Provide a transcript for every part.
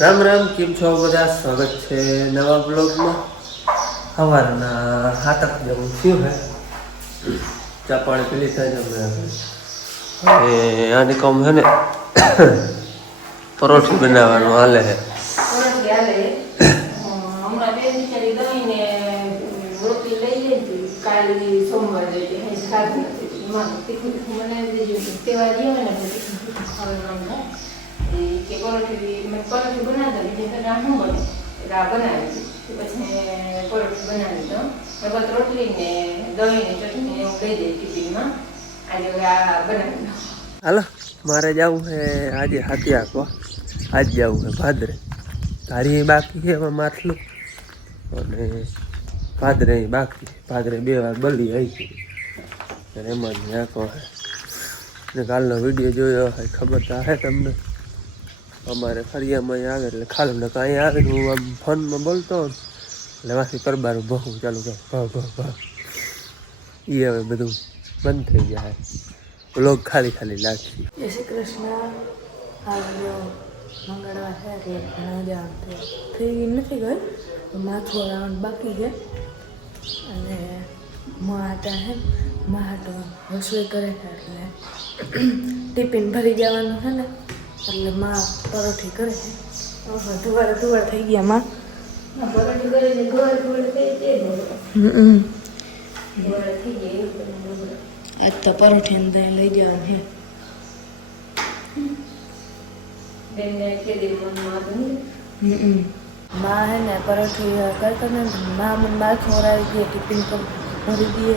રામ રામ કેમ છો બધા? સ્વાગત છે નવા બ્લોગમાં. સવારના હાથક જેવું થયું હે. ચા પાણી પેલી થાય છે અમે આની કામ છે ને પરોઠી બનાવવાનું હાલે છે. થોડાક હતી. કે પરોઠી પરોઠી બનાવતા બીજે તો શું બને. એટલે આ બનાવી. પછી પરોઠી બનાવી તો નકર રોટલી ને દહીં ને ચટણી ને એવું કહી દે ટિફિનમાં આજે હવે આ બનાવી દઉં. હાલો, મારે જવું છે આજે હાથી આંકવા આજ જવું છે ભાદરે. તારી બાકી છે એમાં માથલું અને ભાદરે બાકી ભાદરે બે વાર બલી આવી ગઈ અને એમાં જ આંકવા ને કાલનો વીડિયો જોયો હોય, ખબર તો હે તમને. અમારે ફરિયામાં આવે એટલે ખાલી ને કાંઈ આવે હું આમ ફોનમાં બોલતો એટલે વાસી કરબારું બહુ ચાલુ કે ભાવ ભાવ ભાવ એ હવે બધું બંધ થઈ જાય લોક ખાલી ખાલી લાગશે શ્રી કૃષ્ણ. થઈ નથી ગઈ. માથું રાઉન્ડ બાકી છે. અને માટા હે માટો રસોઈ કરે છે એટલે ટિફિન ભરી જવાનું છે ને. એટલે માં પરોઠી કરે છે. ધુવાડા ધુવાડ થઈ ગયા માં. આજ તો પરોઠી અંદર લઈ જવાનું છે. માં હે ને પરોઠી કરતો ને માં મને માથું ઓરાવી દે ટિફિન પર ભરી દે.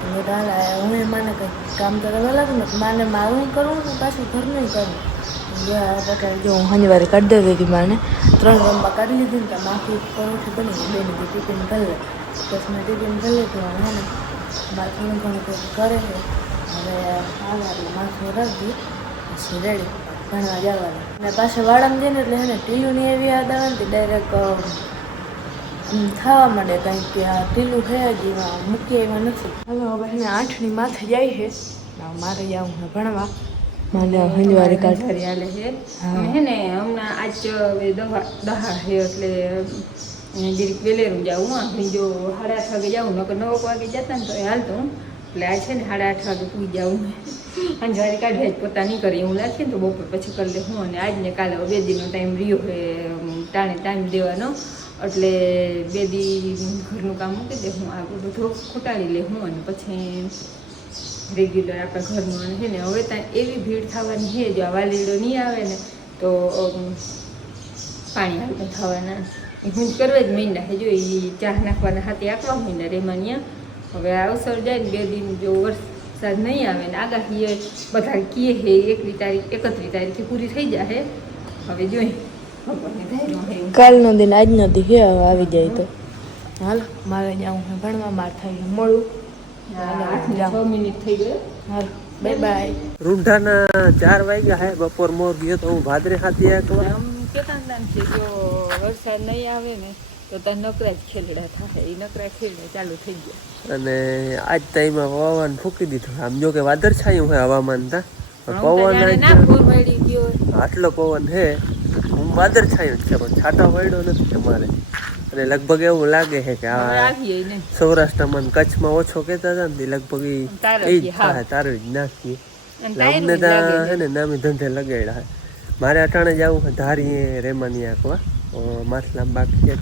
તો દાલ હું એ માને કંઈ કામ તો કરવા લાગુ ને માને મારું કરવું ને પાછું ઘરનું કરવું. જો હું શનિવારે કાઢી દેતી હતી માને. ત્રણ રમવા કાઢી લીધી ને તો માથું પરોઠી બની બેન ટિફિન કરી લે. પછી મેં ટિફિન કરી લીધું અને ને. બા પણ કરે છે. હવે આવે માથું રાખી પછી રેડી ભણવા જવાનું. અને પાછા વાળામાં જઈને એટલે હે ને ટીયુની એવી યાદ આવે ને ડાયરેક્ટ થવા માંડે કંઈક કે આ ટીલું થયા જ, એમાં મૂકીએ એમાં નથી. હવે હવે એને આઠની માથે જાય છે. મારે જવું ભણવા. મારે હંજવારી કાઢ. હાલે છે. હે. ને હમણાં આજ હવે દવા દહા છે એટલે એને વેલેરું જાઉં આપણે જો સાડા આઠ વાગે જાઉં નકર નવ વાગે જતા ને તો એ હાલતો. એટલે આ છે ને સાડા આઠ વાગે પૂરી જાઉં અંજવારી કાઢે જ પોતા નહીં કરી હું લાગે ને તો બપોર પછી કરી લે હું અને આજ ને કાલે બે દીનો ટાઈમ રહ્યો એ ટાણે ટાઈમ દેવાનો. એટલે બે દી ઘરનું કામ મૂકી દે હું આ બધું ખોટાડી લે હું અને પછી રેગ્યુલર આપણા ઘરમાં છે ને, હવે ત્યાં એવી ભીડ થવાની છે, જો આ વાલીડો નહીં આવે ને, તો પાણી હાલતા થવાના. હું કરવા જ મહિના છે, જો એ ચા નાખવાના હાથે આંકવા મહિના રેમાન્યા હવે આ અવસર જાય ને, બે દિન જો વરસાદ નહીં આવે ને આગાહી બધા કીએ છે એકવી તારીખ એકત્રીસ તારીખે પૂરી થઈ જશે હવે જોઈ. કાલનો દિન આજનો દિન હે આવી જાય તો. હાલ, મારે જાઉં ભણવા માર થાય છે મોડું હા, આઠ ને છ મિનિટ થઈ ગયો. હાલ બાય બાય રૂંઢાના ચાર વાગ્યા હે બપોર મોર ગયો તો હું ભાદરે હાથી આમ કેતા છે જો વરસાદ નહીં આવે ને તો ત્યાં નકરા જ ખેલડા થાય. એ નકરા ખેલડા ચાલુ થઈ ગયા. અને આજ ટાઈમમાં પવન ફૂકી દીધું. આમ જો કે વાદળ છાયું હે હવામાન તા. પવન આટલો પવન હે હું વાદળ છાયું જ છે પણ છાટા વાળ્યો નથી અમારે. અને લગભગ એવું લાગે છે કે આ સૌરાષ્ટ્રમાં કચ્છમાં ઓછો કેતા હતા ને લગભગ એ જ. થાય તારવી જ નાખીએ. એટલે અમને ત્યાં છે. ને નામી ધંધે લગાડ્યા મારે અટાણે જવું ધારીએ રેમાની આંકવા માથલામ બાકી છે.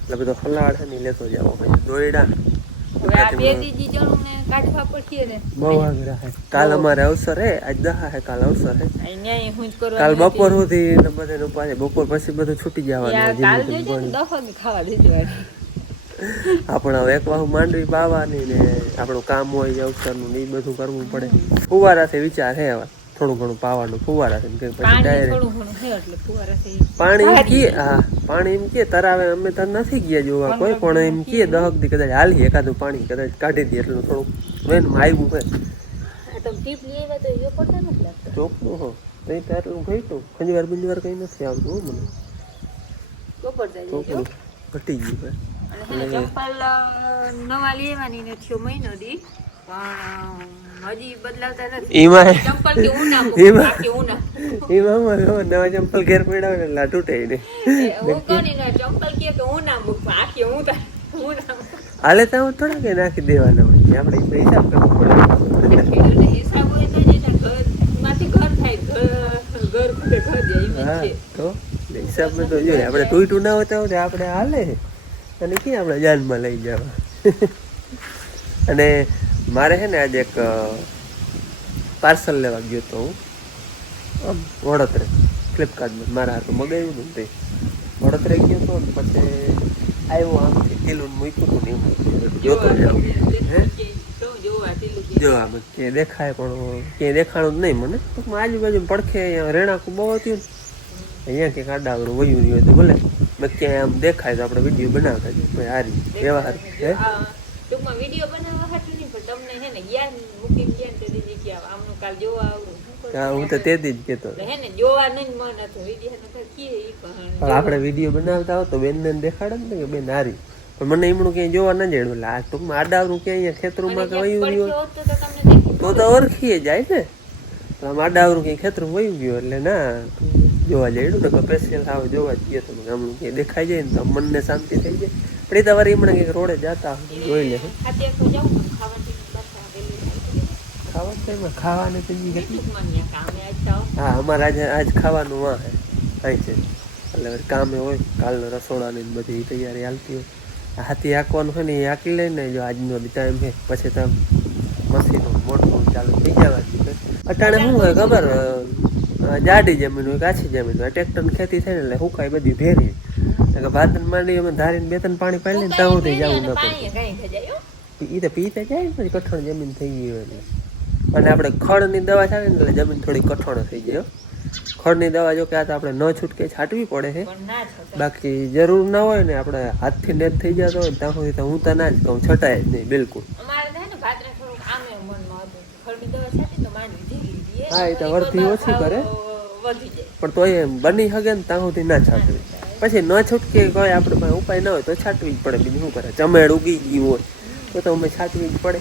એટલે બધો ખલાડ છે ને લેતો જાવો. દોયડા. કાલ અમારે અવસર હે આજ દહા હે કાલ અવસર હે. કાલ બપોર સુધી પાછે બપોર પછી બધું છૂટી જવાનું. આપણે હવે એક વાહુ માંડવી પાવાની ને આપણું કામ હોય અવસરનું ને એ બધું કરવું પડે. ફુવારાથી વિચાર હે હવે. થોડું ઘણું પાવાનું ફુવારાથી ને કે પછી પાણી ડાયરેક્ટ છે પાણી એમ. કીએ હા પાણી એમ કીએ તરાવે અમે તો નથી ગયા જોવા કોઈ પણ એમ કીએ દહક દી કદાચ હાલી એકાદું પાણી કદાચ કાઢી દે એટલું થોડું વેનમાં આવ્યું હે આ તો ટીપ લેવા તો એ પોતા નથી લાગતા. ચોખ્ખું હો. નહીં તો એટલું ઘટ્યું ખંજવાર બંજવાર કઈ નથી આવતું હો મને. ચોખ્ખું ઘટી ગયું હોય નવા લેવાની ને થયો મહિનો દી. ચંપલ ઘેર પડ્યા ને તા હું ના મૂક. હાલે તો આવું થોડા નાખી દેવાના હોય. આપણે હિસાબ કરવો પડે. ખેડૂતને હિસાબ તો તો? તો જોઈએ. આપણે તૂટું ના હોતા હોય તો આપણે હાલે. અને ક્યાં આપણે જાનમાં લઈ જવા? અને મારે છે ને આજે એક પાર્સલ લેવા ગયો તો હું. આમ વડોદરે ફ્લિપકાર્ટમાં મારા હાથમાં મગાવ્યું હતું તે. વડોદરે ગયો તો ને પછી આવ્યો આમથી કિલો મૂક્યું હતું ને એમ. જોતો જાઉં હે? જોવા ઢીલું ક્યાંય જો આમ કે દેખાય પણ ક્યાંય દેખાણું જ નહીં મને. ટૂંકમાં આજુબાજુ પડખે અહીંયા રેણાકું બહુ હતું અહીંયા ક્યાંક આડાવરું વયું રહ્યું હતું, ભલે. મેં ક્યાંય આમ દેખાય તો આપણે વીડિયો બનાવતા જ કોઈ હારી વ્યવહાર હે, ટૂંકમાં વીડિયો બનાવવા હાટું ને ગયા ને તે દીધી કે આમનું કાલ જોવા આવું હા હું તો તેથી જ કહેતો હે ને જોવા નહીં મન હતું. વીડિયો ને કીએ ઈ પણ. પણ આપણે વીડિયો બનાવતા હોત તો બેનને દેખાડે ને કે બેન હારી. પણ મને એમનું ક્યાંય જોવા ન જડ્યું એટલે આ ટૂંકમાં આડાવરું ક્યાંય અહીંયા ખેતરોમાં વયું હોય હોત તો તો ઓળખીએ જાય ને. આમ આડાવરું ક્યાંય ખેતરું વયું ગયું એટલે ના જોવા જઈડું તો સ્પેશિયલ આવે જોવા જઈએ ગયો તો ગામડું ક્યાંય દેખાઈ જાય ને તો મનને શાંતિ થઈ જાય. પણ એ તમારે એમણે કંઈક રોડે જતા જોઈ લે ખાતે તો જાઉં ને ખાવાથી પાછા વેલું થાય. ખાવા તો એમાં ખાવાને તો. હા અમારે આજે આજ ખાવાનું હે. અહીં છે. એટલે કામે હોય કાલનો રસોડાની બધી તૈયારી હાલતી હોય. હાથી હાંકવાનું હોય ને એ હાંકી લઈને જો આજનો ટાઈમ છે પછી તો મશીનો મોટું ચાલુ થઈ જવા અટાણે શું હોય ખબર? જાડી જમીન હોય કાચી જમીન હોય. ટ્રેક્ટરની ખેતી થાય ને એટલે હુકાય બધી ભેરી એટલે કે ભાત માંડી અમે ધારીને બે ત્રણ પાણી પાડી લઈને ત્યાં સુધી જવું ન પડે. હો. એ તો પીતા જાય પછી કઠણ જમીન થઈ ગઈ હોય એટલે. અને આપણે ખડની દવા છાંટીએ ને એટલે જમીન થોડી કઠોળ થઈ જાય. ખડની દવા જો કે આ તો આપણે ન છૂટકે છાંટવી પડે છે. બાકી જરૂર ના હોય ને આપણે હાથથી નેટ થઈ જતો હોય ત્યાં સુધી તો હું તો ના જ કહું છટાય જ નહીં બિલકુલ તો. હા, એ તો વળતી ઓછી કરે. પણ તોય એમ બની શકે ને ત્યાં સુધી ના છાંટવી પછી ન છૂટકે કોઈ આપણે ઉપાય ના હોય તો છાંટવી જ પડે બીજું શું કરે ચમેડ ઉગી ગયું હોય તો તો અમે છાંટવી જ પડે.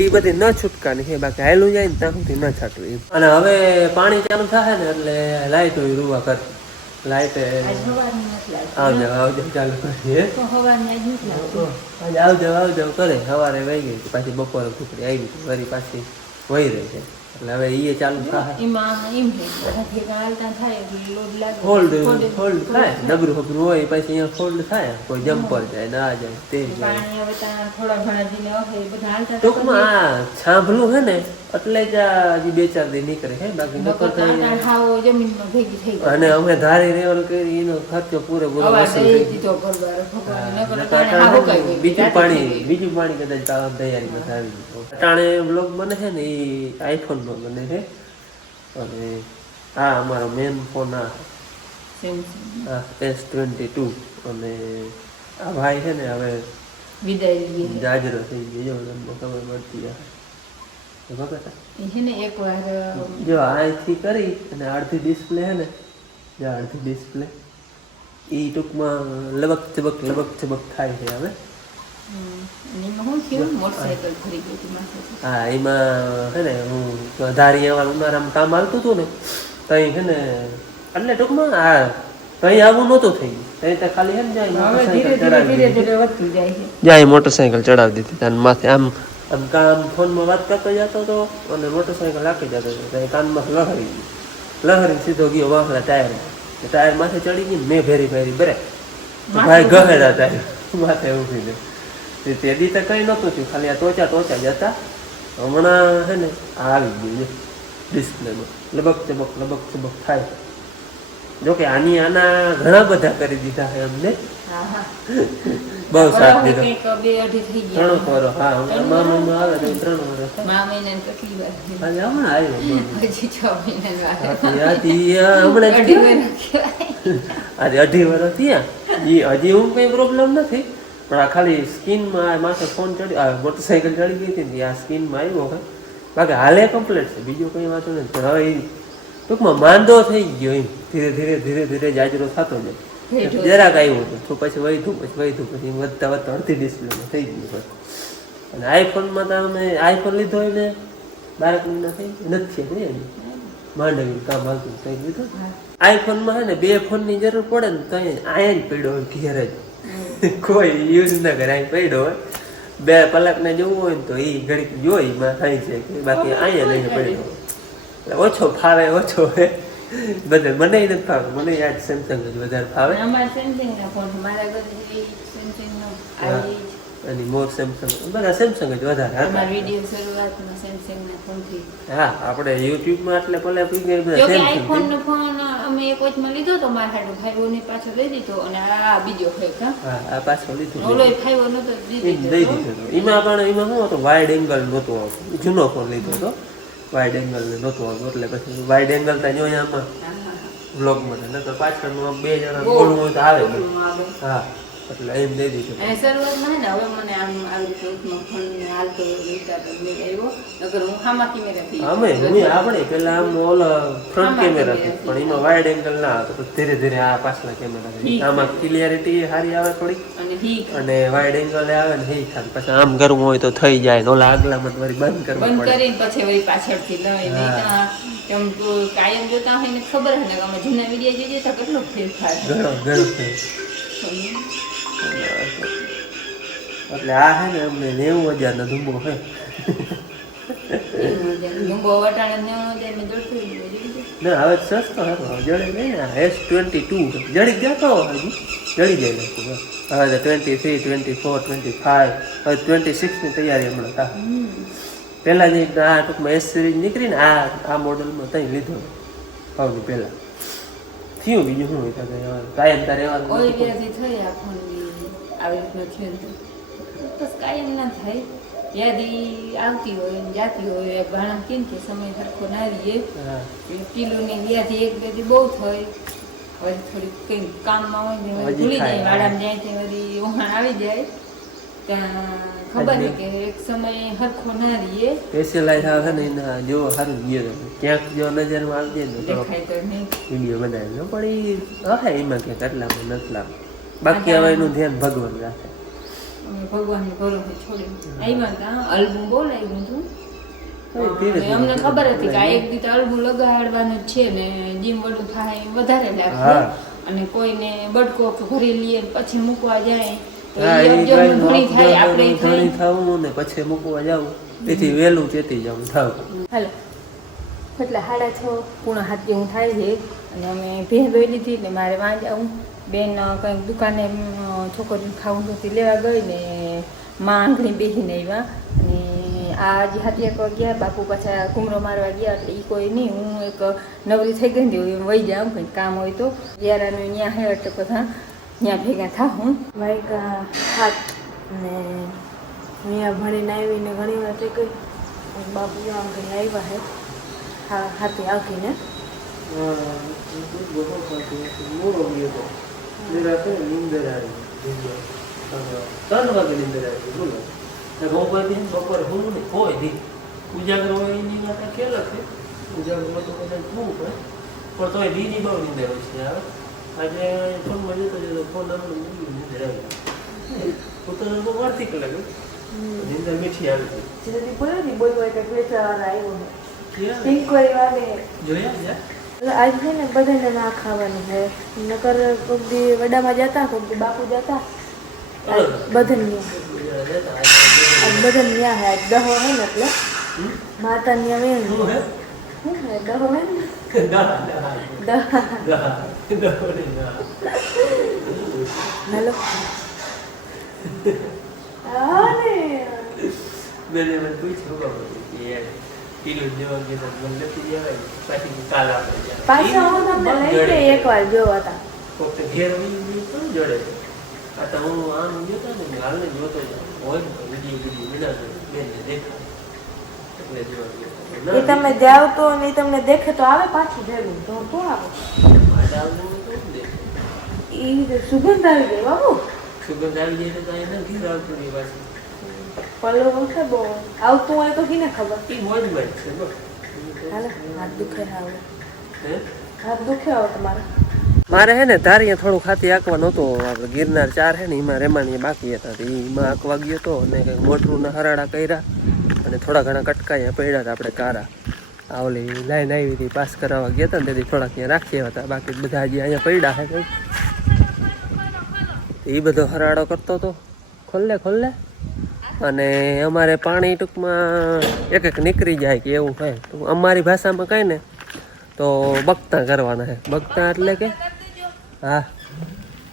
એ બધી ન છૂટકાની છે બાકી હાલું જાય ને ત્યાં સુધી ન છાંટવી. અને હવે પાણી ચાલુ થાય ને એટલે લાઈટ હોય રૂવા કર લાઈટ. આવજો આવજો ચાલુ કરીએ. આવજો આવજો કરે. સવારે વહી ગઈ પાછી બપોરે કુકડી આવી વળી પાછી વહી રહી છે. એટલે હવે એ ચાલુ થાય એમાં એમ છે હાથે હાલતા થાય એટલે લોડ લાગે ફોલ્ડ ફોલ્ડ- થાય ડબરું હોય પછી અહીંયા ફોલ્ડ થાય કોઈ જમ્પર જાય ના જાય તે પાણી હવે ત્યાં થોડા ઘણા દિને હશે બધા હાલતા ટૂંકમાં આ છાંભલું હે ને એટલે જ હજી બે ચાર દિન નીકળે હે બાકી નકર થાય જમીનમાં ભેગી થઈ અને અમે ધારી રેવલ કરી એનો ખર્ચો પૂરેપૂરો પૂરો વસૂલ થઈ દીધો ગઈ. બીજું પાણી બીજું પાણી કદાચ તૈયારી તૈયારીમાં આવી અટાણે બ્લોગ બને છે ને એ આઈફોનનો બને છે. અને આ અમારો મેન ફોન આ. એસ ટ્વેન્ટી ટુ અને આ ભાઈ છે ને હવે વિદાય જાજરો થઈ ગયો. તમને ખબર પડતી એકવાર જો અહીંથી કરી અને અડધી ડિસ્પ્લે છે ને જો અડધી ડિસ્પ્લે એ ટૂંકમાં લબક ચબક લબક ચબક થાય છે હવે. હા એમાં છે ને હું ધારી અમારા ઉનાળામાં કામ આવતું હતું ને તઈ છે ને એટલે ટૂંકમાં હા તઈ આવું નહોતું થયું. તઈ તો ખાલી ને જાય જાય મોટરસાયકલ ચડાવી દીધી. ત્યાં માથે આમ આમ કામ ફોનમાં વાત કરતો જતો હતો અને મોટરસાયકલ રાખી જતો હતો ત્યાં કાનમાં લહરી ગયું. લહરી સીધો ગયો વાંકડા ટાયર. ટાયર માથે ચડી ગઈ મેં ભેરી ભેરી બરે ભાઈ ગહેડા ટાયર માથે ઊભી દે તે તેદી તો કઈ નહોતું થયું. ખાલી આ ટોચા ટોચા જતા હમણાં હે ને આવી ગયું છે ડિસ્પ્લેમાં. લબક ચબક લબક ચબક થાય. જોકે આની આના ઘણા બધા કરી દીધા છે અમને બહુ સાથ દીધો. ત્રણ ગયા હા હમણાં મામામાં આવે તો ત્રણ વરસ. થાય. મા મહિનાની કેટલી વાર આજે હમણાં આવ્યો મામા. હમણાં. આજે અઢી વર્ષ થયા. હજી હું કઈ પ્રોબ્લેમ નથી. પણ આ ખાલી સ્કીનમાં માથે ફોન ચડી મોટરસાયકલ ચડી ગઈ હતી ને આ સ્કીનમાં આવ્યો હોય બાકી હાલે કમ્પ્લીટ છે બીજું કઈ વાંધો નથી. પણ હવે ટૂંકમાં માંદો થઈ ગયો એમ. ધીરે ધીરે ધીરે ધીરે જાજરો થતો જાય. જરાક આવ્યું હતું. તો પછી વધ્યું પછી વધ્યું પછી વધતા વધતા અડધી ડિસ્પ્લેમાં થઈ ગયું પછી અને આઈફોનમાં તો અમે આઈફોન લીધો હોય ને બાર મહિના થઈ નથી નહીં માંડવી કામ હાલતું કઈ લીધું આઈફોનમાં હે. ને બે ફોનની જરૂર પડે ને તો આયન પડ્યો હોય ઘેર જ. કોઈ યુઝ ના કરે અહીં પડ્યો હોય. બે કલાકને જવું હોય ને તો એ ઘડીક જોઈ માં થાય છે કે બાકી અહીંયા લઈને પડ્યો. એટલે ઓછો ફાવે ઓછો હે. બધે મને નથી ફાવે મને યાદ સેમસંગ જ વધારે ફાવે. અને મોર સેમસંગ બધા સેમસંગ જ વધારે હા આપણે યુટ્યુબમાં એટલે ભલે ગયા બધા સેમસંગ નો એક વચમાં લીધો તો મારા હાડો ફાઈવો ને પાછો દઈ દીધો અને આ બીજો ફેક હા? આ પાછો લીધો. ઓલો ફાઈવો નતો દઈ દીધો એમાં પણ એમાં શું હતું? વાઇડ એંગલ નહોતો આવતો. જૂનો ફોન લીધો હતો વાઇડ એંગલ ને આવતો. એટલે પછી વાઇડ એંગલ ત્યાં જોઈએ આમાં નકર તો પાછળ બે જણા બોલવું હોય તો જ. આવે. હા. એટલે એમ દઈ દીધું અને શરૂઆતમાં ને હવે મને આમ આવી રીતે ને હાલતો મેં આવ્યો. નકર હું ખામા કેમેરાથી અમે હું આપણે પેલા આમ ઓલ ફ્રન્ટ આમાં કેમેરા camera પણ એમાં વાઇડ એંગલ ના હતો તો ધીરે ધીરે આ પાછલા કેમેરા. આમાં ક્લિયરિટી સારી આવે થોડી અને વાઇડ એંગલ આવે ને હી થાય. પછી આમ કરવું હોય તો થઈ જાય ને ઓલા આગલા મત વળી બંધ કરવા બંધ કરીને પછી વળી પાછળથી લઈ એમ કાયમ જોતા હોય ને ખબર હે ને કે અમે જૂના વીડિયો જોઈએ તો કેટલો ફેર થાય. ઘણો ઘણો થાય એટલે આ હે ને અમને નેવું હજારનો ધુંબો હે. ના હવે સસ્તો હતો જડી નહીં ને એસ ટ્વેન્ટી ટુ જડી જતો હજી જડી જાય હવે તો twenty three twenty four twenty five હવે ટ્વેન્ટી સિક્સની તૈયારી હમણાં પહેલાં જે આ ટૂંકમાં એસ સિરીઝ નીકળી ને આ આ મોડલમાં ત્યાં લીધો. ભાવની પહેલાં. થયું બીજું શું કાયમ તારે એવા આવી રીતનું ને બસ કાયમ ના થાય. યાદી આવતી હોય ને જાતી હોય ભાણા કેમ કે સમય સરખો ના રહીએ. કિલોની વ્યાધી એક બે દી બહુ થાય. વળી થોડીક કંઈ કામમાં હોય ને ભૂલી જાય. વાડામાં જાય તે વળી ઉહાણ આવી જાય. ત્યાં ખબર કે એક સમય સરખો ના રહીએ. સ્પેશિયલાઇઝ આવે ને એના જો સારું ગયો તમે ક્યાંક જો નજરમાં આવી જાય તો વીડિયો બનાવી. લો પણ એ હા એમાં ક્યાંક નથી નથલામાં બાકી હવે એનું ધ્યાન ભગવાન રાખે. અમે ભરોસે છોડી આવ્યા હતા અલ્બમ બોલાવ્યું હતું હવે ધીરે અને અમને ખબર હતી કે એક દી તો અલ્બમ લગાડવાનું છે ને જીમ વડું થાય વધારે લાગે અને કોઈને બડકો ભરી લઈએ પછી મૂકવા જાય પછી મૂકવા જાવ. તેથી વહેલું ચેતી જવું થાવ. હાલો. એટલે સાડા છ પૂર્ણ હાથી હું થાય છે. અને અમે ભેં ધોઈ લીધી એટલે મારે વાં જાઉં બેન કંઈક દુકાને છોકરીને ખાવું નહોતી લેવા ગઈ ને માં આંગળી બેસીને આવ્યા અને આ જે હાથિયા કો ગયા બાપુ પાછા કુમરો મારવા ગયા એટલે એ કોઈ નહીં હું એક નવરી થઈ ગઈ હતી એવું વહી જાઉં કંઈક કામ હોય તો. યારાનું ત્યાં હે એટલે બધા ત્યાં ભેગા હું. વાયકા હાથ ને અહીંયા ભણીને આવીને ઘણી વાર થઈ ગઈ. બાપુ આમ કંઈ આવ્યા હે. હા નિંદર આવી ત્રણ વાગે નિંદર આવી બોલો. બપોર બપોરે હું નહીં કોઈ નહીં ઉજાગર હોય એની વાત ખ્યાલ છે. ઉજાગર તો કદાચ થવું પડે. પણ તોય દીની બહુ નિંદર હોય છે આવે આજે ફોનમાં જતો જતો ફોન મૂકી નીંદર આવી પોતાનો બહુ વારથી કલાક નિંદર મીઠી આવી જેથી બોલ્યો ને બોલ બોલ કંઈક વેચાવાળા આવ્યો ને જોયા આજ છે ને બધાને ના ખાવાનું છે. નકર કોક દી વડામાં જતા કોક દી બાપુ જતા. બધાને ન્યા. બધાને ન્યા હે દહો હે ને એટલે? માતા ન્યા મેં હે? હે દહો હે ને. હાલો મેં પૂછ્યું પાછી કાલ આપણે જાય. પાછા હું તમને લઈ જઈ એકવાર જોવા હતા કોક ઘેર આવી ગયું તો જોડે આ તો હું આમ જોતો ને હાલને જોતો હોય ને વીડિયો વીડિયો વિના તો દેખાય. એટલે ગયો. એ તમે જાવ તો ને તમને દેખે તો આવે પાછું ભેગું તો તો આવે. એ સુગંધ આવી ગઈ બાબુ સુગંધ આવી ગઈ તો એને ઘેર આવતું નહીં પાછું. પલ્લો વખતે બહુ. આવતું હોય તો કીને ખબર? એ મોજમાં જ છે બસ. હાલે હાથ દુખે આવે હાથ દુખે આવે તમારે? મારે હે ને ધારીએ થોડું ખાતી આંકવાનું હતું આપણે ગિરનાર ચાર હે ને એમાં રેમાની બાકી હતા. તો એમાં આંકવા ગયો હતો અને કંઈક મોટરુંના હરાડા કર્યા અને થોડા ઘણા કટકાયા પડ્યા હતા આપણે કારા. આ ઓલી લાઈન આવી હતી પાસ કરાવવા ગયા હતા ને તેથી થોડાક ત્યાં રાખ્યા હતા. બાકી બધા હજી અહીંયા પડ્યા હે કંઈક એ બધો હરાડો કરતો હતો ખોલ્લે ખોલ્લે અને અમારે પાણી ટૂંકમાં એક એક નીકળી જાય કે એવું હોય તો અમારી ભાષામાં કહે ને, તો બગતા કરવાના છે. બગતા એટલે કે? હા.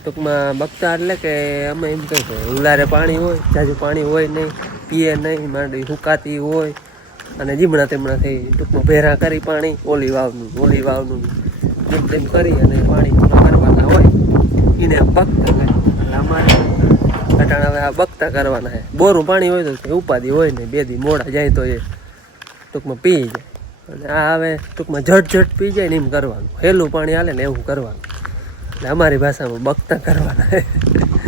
ટૂંકમાં બગતા એટલે કે અમે એમ કહે કે ઉલારે પાણી હોય, જાજુ પાણી હોય નહીં, પીએ નહીં, માંડી હુકાતી હોય, અને જીમણા તેમણા થઈ ટૂંકમાં ભેરા કરી પાણી, ઓલી વાવનું ઓલી વાવનું, જેમ તેમ કરી અને પાણી કરવાના હોય, એને કહે એટલે અમારે અટાણા હવે આ બગતા કરવાના છે. બોરું પાણી હોય તો ઉપાધિ હોય ને, બે દી મોડા જાય તો એ ટૂંકમાં પી જાય. અને આ હવે ટૂંકમાં ઝટ ઝટ પી જાય ને એમ કરવાનું. હેલું પાણી હાલે ને એવું કરવાનું. એટલે અમારી ભાષામાં બગતા કરવાના